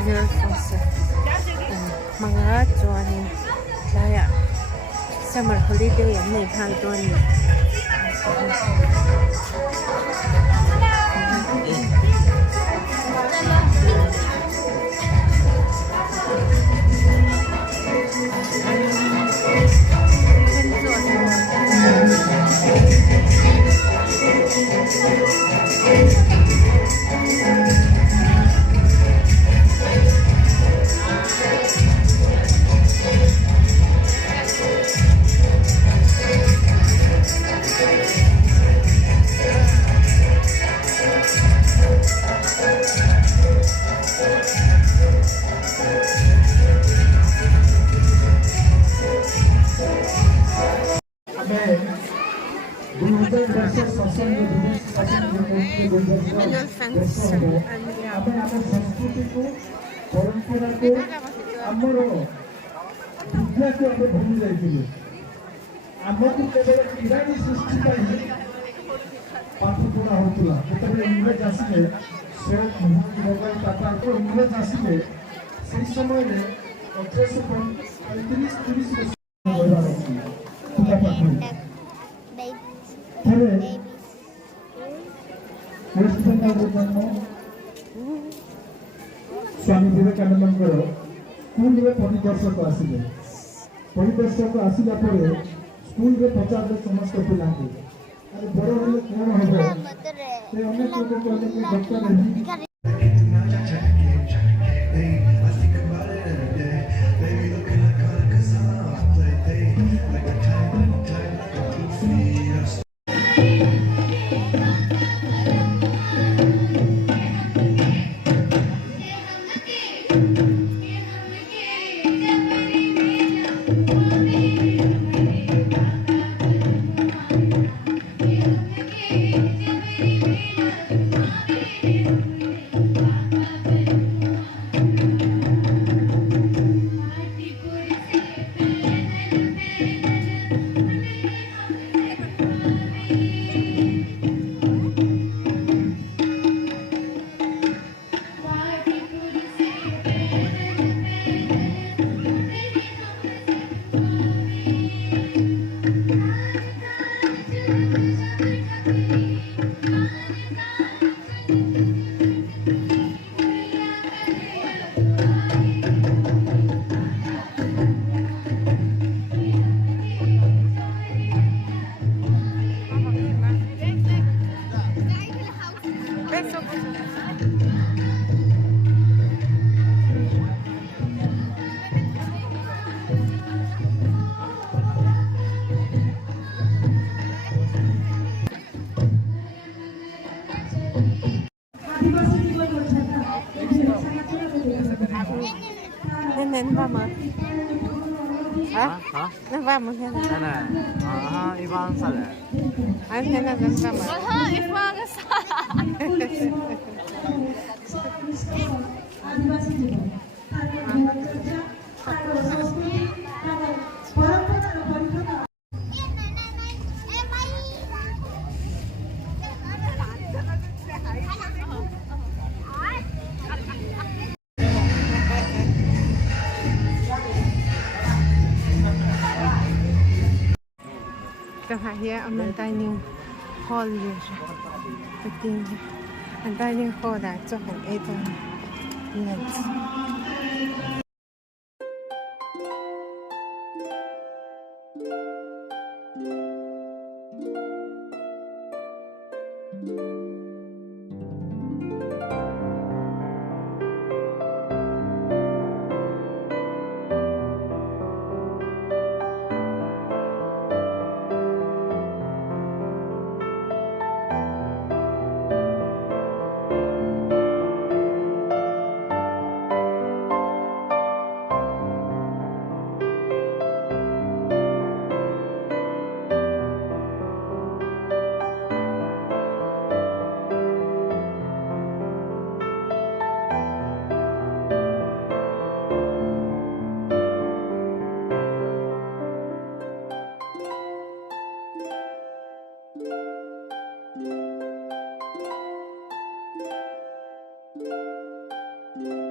River Falls. Mga tuwan kaya summer holiday ang may haldon. ଆମର ବିଦ୍ୟାକୁ ଆମେ ଭୁଲି ଯାଇଥିଲୁ। ଆମକୁ କେବଳ ଇରାନୀ ସୃଷ୍ଟି ପାଇଁ ପାଠ ପଢ଼ା ହେଉଥିଲା। ଯେତେବେଳେ ଇଂରେଜ ଆସିଲେ ସେ ଇଂରେଜ ଆସିଲେ ସେହି ସମୟରେ 1835-30 ବର୍ଷ ଥରେ ୱେଷ୍ଟ ବେଙ୍ଗାଲର ଜନ୍ମ ସ୍ୱାମୀ ବିବେକାନନ୍ଦଙ୍କର ସ୍କୁଲରେ ପରିଦର୍ଶକ ଆସିଲେ। ପରିଦର୍ଶକ ଆସିଲା ପରେ ସ୍କୁଲରେ ପଚାରିଲେ ସମସ୍ତ ପିଲାଙ୍କୁ ବଡ଼ ହେଲେ କ'ଣ ହେବ? ସେ ଅନେକ ଲୋକ କହିଲେ କି ଡକ୍ଟର ହେବି। Nên vamos. ¿Ah? Nos vamos ya. Ajá, iban sale. Ah, ya nos vamos. Ajá, iban Ito nga, ang dining hall yun. Ang dining hall na ito, ang ito. Thank you.